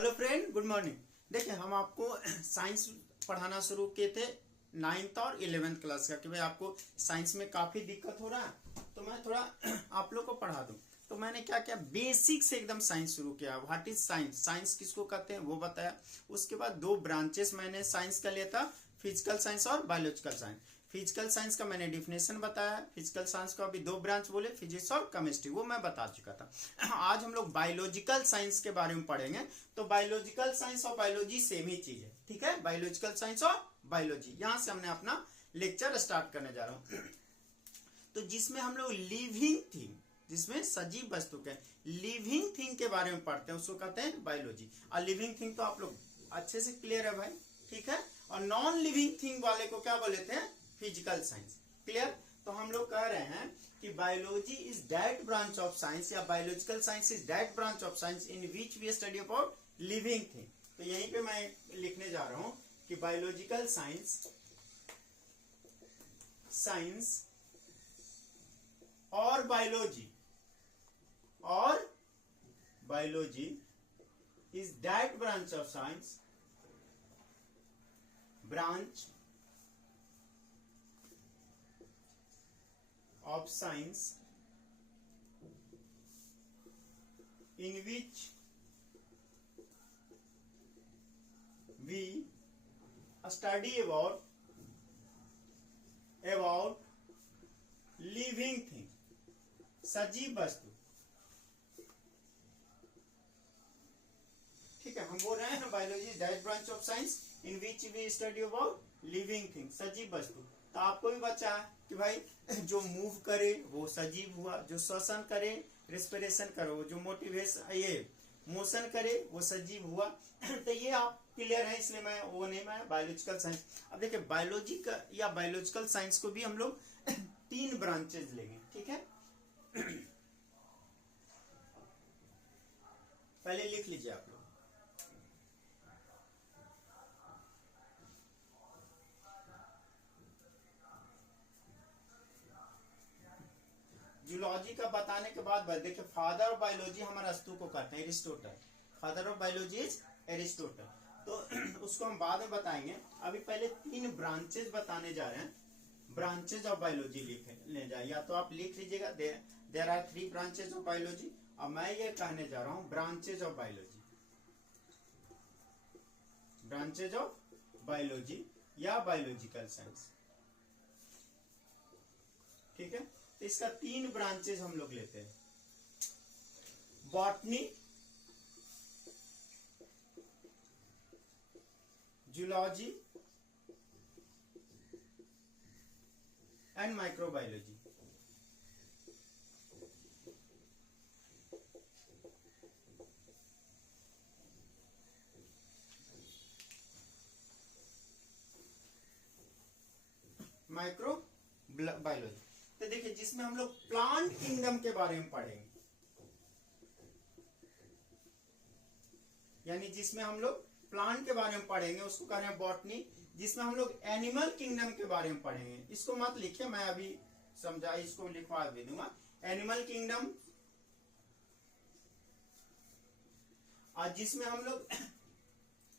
Hello friend, good morning. देखिए, हम आपको साइंस पढ़ाना शुरू किए थे 9th और 11th क्लास का कि भाई आपको साइंस में काफी दिक्कत हो रहा है, तो मैं थोड़ा आप लोग को पढ़ा दूं। तो मैंने क्या किया, बेसिक से एकदम साइंस शुरू किया। व्हाट इज साइंस, साइंस किसको कहते हैं वो बताया। उसके बाद दो ब्रांचेस मैंने साइंस का लिया था, फिजिकल साइंस और बायोलॉजिकल साइंस। फिजिकल साइंस का मैंने डिफिनेशन बताया। फिजिकल साइंस का अभी दो ब्रांच बोले, फिजिक्स और केमिस्ट्री, वो मैं बता चुका था। आज हम लोग बायोलॉजिकल साइंस के बारे में पढ़ेंगे। तो बायोलॉजिकल साइंस और बायोलॉजी सेम ही चीज है, ठीक है। बायोलॉजिकल साइंस और बायोलॉजी, यहां से हमने अपना लेक्चर स्टार्ट करने जा रहा हूं। तो जिसमें हम लोग लिविंग थिंग, जिसमें सजीव वस्तु के लिविंग थिंग के बारे में पढ़ते हैं, उसको कहते हैं बायोलॉजी। और लिविंग थिंग तो आप लोग अच्छे से क्लियर है भाई, ठीक है। और नॉन लिविंग थिंग वाले को क्या बोलते हैं, फिजिकल साइंस। क्लियर। तो हम लोग कह रहे हैं कि biology is that branch of science, या biological science is that branch of science in which we study about living thing. तो यहीं पे मैं लिखने जा रहा हूं कि बायोलॉजिकल साइंस, साइंस और biology is that branch of science, branch of science in which we study about living thing, सजीव वस्तु। ठीक है, हम बोल रहे हैं ना biology that branch of science in which we study about living thing, सजीव वस्तु। तो आपको भी बचा कि भाई जो मूव करे वो सजीव हुआ, जो श्वसन करे, रेस्पिरेशन करे, वो जो मोटिवेशन ये मोशन करे वो सजीव हुआ। तो ये आप क्लियर है, इसलिए मैं बायोलॉजिकल साइंस। अब देखिए, बायोलॉजी का या बायोलॉजिकल साइंस को भी हम लोग तीन ब्रांचेज लेंगे, ठीक है। पहले लिख लीजिए आप लोग। जूलॉजी का बताने के बाद देखिए, फादर ऑफ बायोलॉजी हमारे अस्तु को कहते हैं, Aristotle. Father of biology is Aristotle. तो उसको हम बाद में बताएंगे। अभी पहले तीन ब्रांचेज बताने जा रहे हैं। ब्रांचेज ऑफ बायोलॉजी लिखने जाए, या तो आप लिख लीजिएगा there are 3 branches of biology. और मैं ये कहने जा रहा हूं branches of biology, branches of biology या बायोलॉजिकल साइंस, ठीक है। तो इसका 3 ब्रांचेज हम लोग लेते हैं, botany, zoology and microbiology. Microbiology. तो देखिए, जिसमें हम लोग प्लांट किंगडम के बारे में पढ़ेंगे, यानी जिसमें हम लोग प्लांट के बारे में पढ़ेंगे उसको कह रहे हैं बॉटनी। जिसमें हम लोग एनिमल किंगडम के बारे में पढ़ेंगे, इसको मत लिखिए, मैं अभी समझा, इसको लिखवा दे दूंगा, एनिमल किंगडम। और जिसमें हम लोग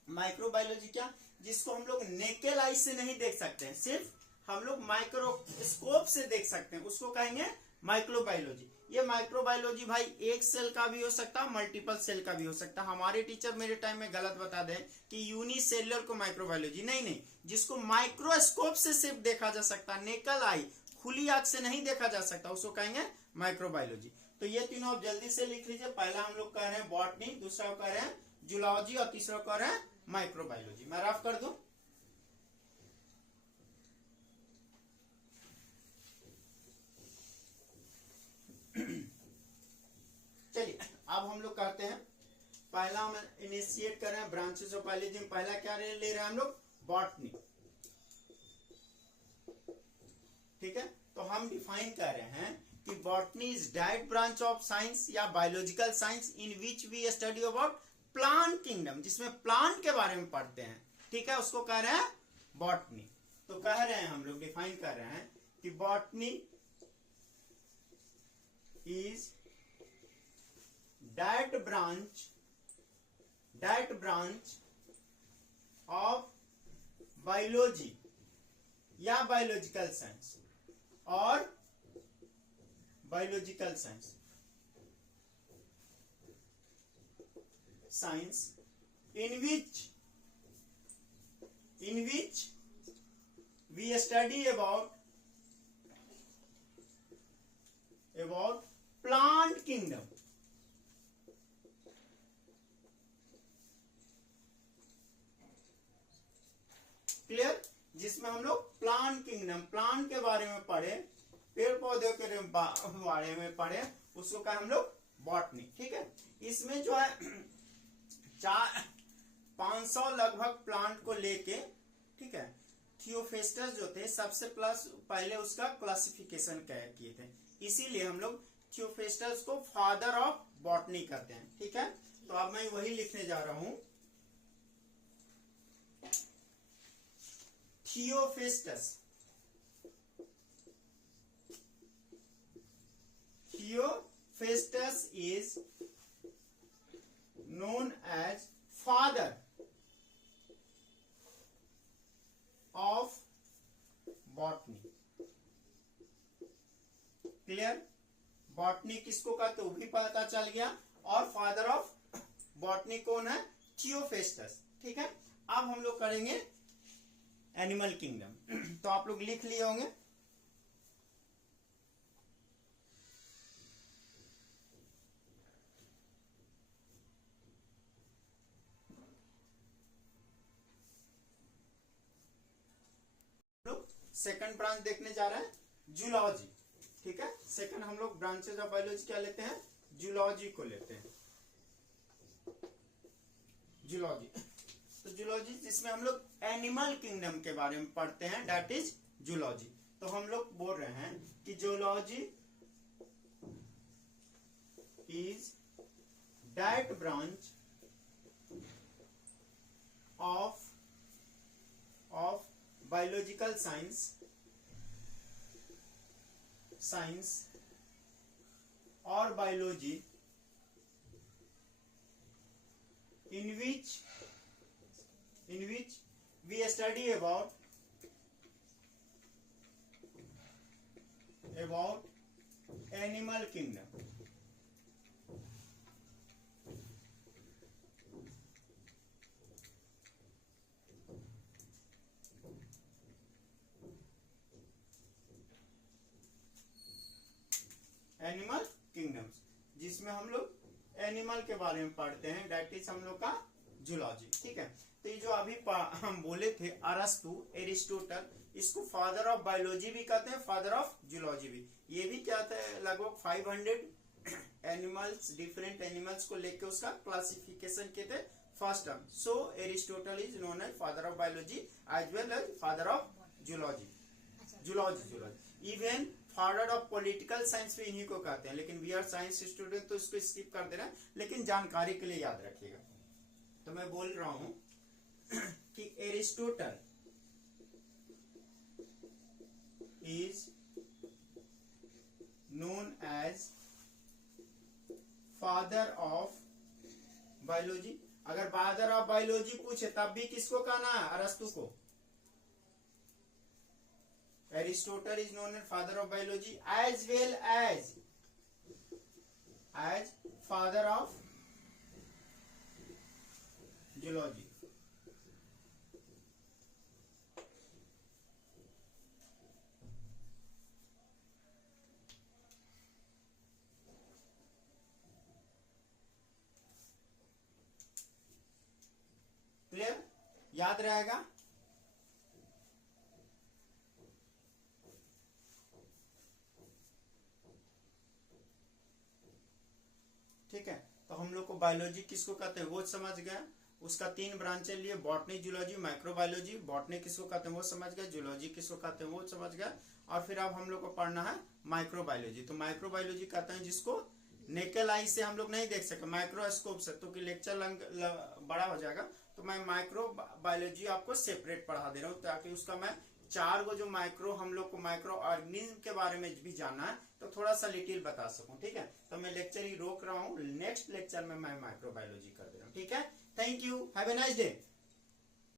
माइक्रोबायोलॉजी, क्या, जिसको हम लोग नेकेल आई से नहीं देख सकते हैं, सिर्फ हम लोग माइक्रोस्कोप से देख सकते हैं, उसको कहेंगे माइक्रोबायोलॉजी। ये माइक्रोबायोलॉजी भाई एक सेल का भी हो सकता है, मल्टीपल सेल का भी हो सकता है। हमारे टीचर मेरे टाइम में गलत बता दें कि यूनिसेलुलर को माइक्रोबायोलॉजी, नहीं, जिसको माइक्रोस्कोप से सिर्फ देखा जा सकता, नेकल आई, खुली आंख से नहीं देखा जा सकता, उसको कहेंगे माइक्रोबायोलॉजी। तो ये तीनों आप जल्दी से लिख लीजिए। पहला हम लोग कह रहे हैं बॉटनी, दूसरा कह रहे हैं जूलॉजी और तीसरा कह रहे हैं माइक्रोबायोलॉजी। मैं रफ कर दूं। चलिए, अब हम लोग कहते हैं, पहला हम इनिशिएट कर रहे हैं ब्रांचेस ऑफ बायोलॉजी में। पहला क्या ले रहे हैं हम लोग, बॉटनी, ठीक है। तो हम डिफाइन कर रहे हैं कि botany is that branch of science या biological science in which we study about plant kingdom, जिसमें प्लांट के बारे में पढ़ते हैं, ठीक है, उसको कह रहे हैं बॉटनी। तो कह रहे हैं, हम लोग डिफाइन कर रहे हैं कि botany is that branch that branch of biology या बायोलॉजिकल साइंस और biological science in which we study about plant kingdom. Clear? जिसमें हम लोग प्लांट किंगडम, प्लांट के बारे में पढ़े, पेड़ पौधों के बारे में पढ़े, उसको कहा हम लोग बॉटनी। ठीक है, इसमें जो है 500 लगभग प्लांट को लेके, ठीक है, थियोफेस्टस जो थे सबसे पहले उसका क्लासिफिकेशन किए थे, इसीलिए हम लोग थियोफेस्टस को फादर ऑफ बॉटनी कहते हैं। ठीक है, तो अब मैं वही लिखने जा रहा हूं, Theophrastus is known as father of botany. Clear? Botany किसको कहते वो भी पता चल गया, और फादर ऑफ बॉटनी कौन है? थियोफेस्टस। ठीक है, अब हम लोग करेंगे एनिमल किंगडम। तो आप लोग लिख लिए होंगे, सेकंड ब्रांच देखने जा रहे हैं, जूलॉजी। ठीक है, सेकंड हम लोग ब्रांचेज ऑफ बायोलॉजी क्या लेते हैं? जूलॉजी को लेते हैं, जूलॉजी। तो जूलॉजी जिसमें हम लोग एनिमल किंगडम के बारे में पढ़ते हैं, दैट इज जूलॉजी। तो हम लोग बोल रहे हैं कि zoology is that branch of biological science or biology in which we study about animal kingdom. Animal kingdoms जिसमें हम लोग एनिमल के बारे में पढ़ते हैं, दैट इज हम लोग का जूलॉजी। ठीक है, तो ये जो अभी हम बोले थे अरस्तु, एरिस्टोटल, इसको फादर ऑफ बायोलॉजी भी कहते हैं, फादर ऑफ जूलॉजी भी। ये भी क्या था, लगभग 500 एनिमल्स, डिफरेंट एनिमल्स को लेके उसका क्लासिफिकेशन किए थे first term. So Aristotle is known as father of biology as well as father of zoology. Even father of political science भी इन्हीं को कहते हैं, लेकिन वी आर साइंस स्टूडेंट तो इसको स्किप कर दे रहे हैं, लेकिन जानकारी के लिए याद रखिएगा। तो मैं बोल रहा हूं कि Aristotle is known as father of biology. अगर फादर ऑफ बायोलॉजी पूछे तब भी किसको कहना है? अरस्तु को। Aristotle is known as father of biology as well as father of zoology. Clear? याद रहेगा? ठीक है, तो हम लोग को बायोलॉजी किसको कहते हैं वो समझ गए। उसका 3 ब्रांचें लिए, बॉटनी, जूलॉजी, माइक्रोबायोलॉजी। बॉटनी किसको कहते हैं वो समझ गए, जूलॉजी किसको कहते हैं वो समझ गए, और फिर अब हम लोग को पढ़ना है माइक्रोबायोलॉजी। तो माइक्रोबायोलॉजी कहते हैं जिसको नेकेल आई से हम लोग नहीं देख सके, माइक्रोस्कोप से, तो कि लेक्चर बड़ा हो जाएगा, तो मैं माइक्रोबायोलॉजी आपको सेपरेट पढ़ा दे रहा हूँ, ताकि उसका मैं 4 गो जो हम लोग को माइक्रो ऑर्गेनिज्म के बारे में भी जानना है, तो थोड़ा सा लिटिल बता सकूं। ठीक है, तो मैं लेक्चर ही रोक रहा हूँ, नेक्स्ट लेक्चर में मैं माइक्रोबायोलॉजी कर दे रहा हूँ। ठीक है, thank you, have a nice day.